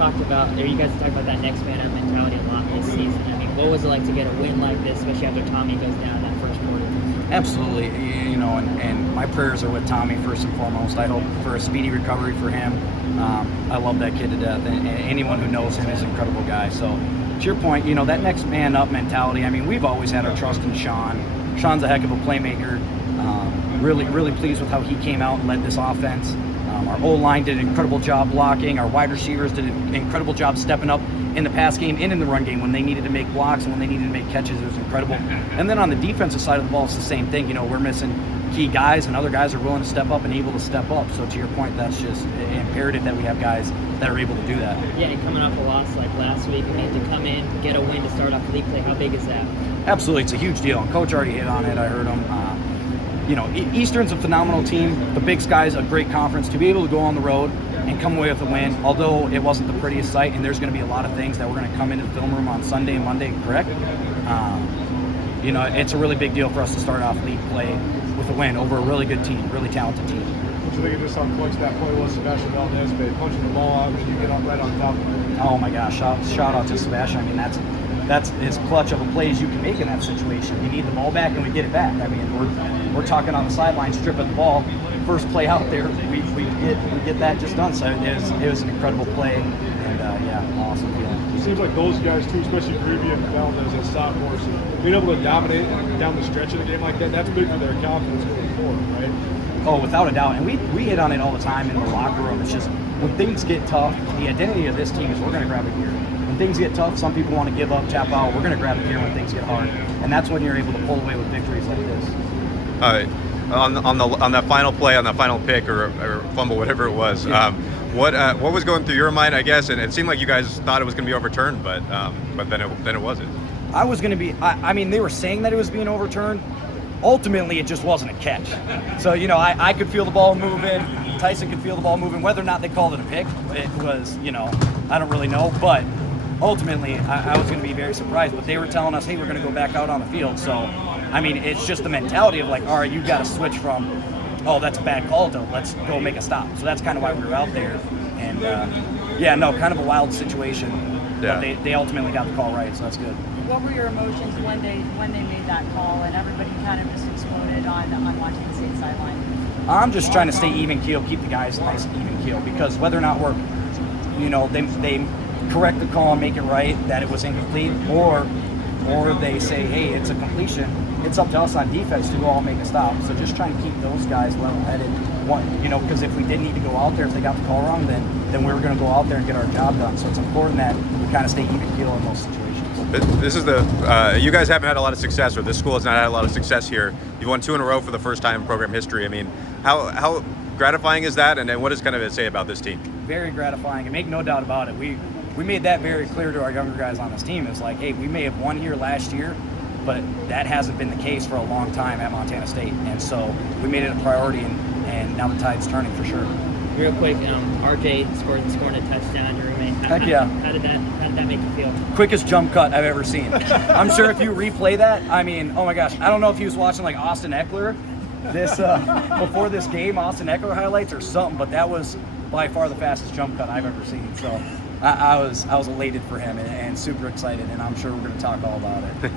talked about, or you guys talked about that next man up mentality a lot this season. I mean, what was it like to get a win like this, especially after Tommy goes down that first quarter? Absolutely, and my prayers are with Tommy first and foremost. I hope for a speedy recovery for him. I love that kid to death, and anyone who knows him is an incredible guy. So, to your point, that next man up mentality. I mean, we've always had our trust in Sean. Sean's a heck of a playmaker. Really pleased with how he came out and led this offense. Our O-line did an incredible job blocking. Our wide receivers did an incredible job stepping up in the pass game and in the run game when they needed to make blocks and when they needed to make catches. It was incredible. And then on the defensive side of the ball, it's the same thing. We're missing key guys, and other guys are willing to step up and able to step up. So to your point, that's just imperative that we have guys that are able to do that. Yeah, and coming off a loss like last week, I mean, to come in, get a win to start off league play, how big is that? Absolutely, it's a huge deal. And Coach already hit on it. I heard him. Eastern's a phenomenal team. The Big Sky's a great conference. To be able to go on the road and come away with a win, although it wasn't the prettiest sight, and there's going to be a lot of things that we're going to come into the film room on Sunday and Monday, correct? It's a really big deal for us to start off league play with a win over a really good team, really talented team. What do you think of just how clutch that play was, Sebastian Valdez, punching the ball out when you get up right on top of it? Oh my gosh, shout out to Sebastian. I mean, that's as clutch of a play as you can make in that situation. We need the ball back and we get it back. I mean, we're talking on the sideline, stripping the ball. First play out there, we get that just done. So it was an incredible play, and awesome feeling. It seems like those guys too, especially Greavy and Valdez as sophomores, being able to dominate down the stretch of the game like that's big for their confidence going forward, right? Oh, without a doubt. And we hit on it all the time in the locker room. It's just when things get tough, the identity of this team is we're going to grab a gear. When things get tough, some people want to give up, tap out. We're going to grab a gear when things get hard, and that's when you're able to pull away with victories like this. On that final play, on that final pick or fumble, whatever it was, yeah. What was going through your mind, I guess? And it seemed like you guys thought it was going to be overturned, but then it wasn't. I was going to be. I mean, they were saying that it was being overturned. Ultimately, it just wasn't a catch. So, I could feel the ball moving. Tyson could feel the ball moving. Whether or not they called it a pick, it was, I don't really know. But ultimately, I was going to be very surprised. But they were telling us, hey, we're going to go back out on the field. So, I mean, it's just the mentality of like, all right, you've got to switch from, oh, that's a bad call to let's go make a stop. So that's kind of why we were out there. And, kind of a wild situation. Yeah. But they ultimately got the call right, so that's good. What were your emotions when they made that call and everybody kind of just exploded on Washington State sideline? I'm just trying to stay even keel, keep the guys nice even keel, because whether or not we're, they correct the call and make it right that it was incomplete, or they say, hey, it's a completion. It's up to us on defense to go all make a stop. So just trying to keep those guys level-headed. Because if we did need to go out there, if they got the call wrong, then we were going to go out there and get our job done. So it's important that we kind of stay even keel in those situations. This is you guys haven't had a lot of success, or this school has not had a lot of success here. You've won 2 in a row for the first time in program history. I mean, how gratifying is that, and then what does kind of it say about this team? Very gratifying, and make no doubt about it. We made that very clear to our younger guys on this team. It's like, hey, we may have won here last year, but that hasn't been the case for a long time at Montana State. And so we made it a priority, and now the tide's turning for sure. Real quick, RJ scored a touchdown. Your roommate. Heck yeah. How did that make you feel? Quickest jump cut I've ever seen. I'm sure if you replay that, I mean, oh my gosh, I don't know if he was watching like Austin Eckler before this game, Austin Eckler highlights or something, but that was by far the fastest jump cut I've ever seen. So I was elated for him and super excited, and I'm sure we're going to talk all about it.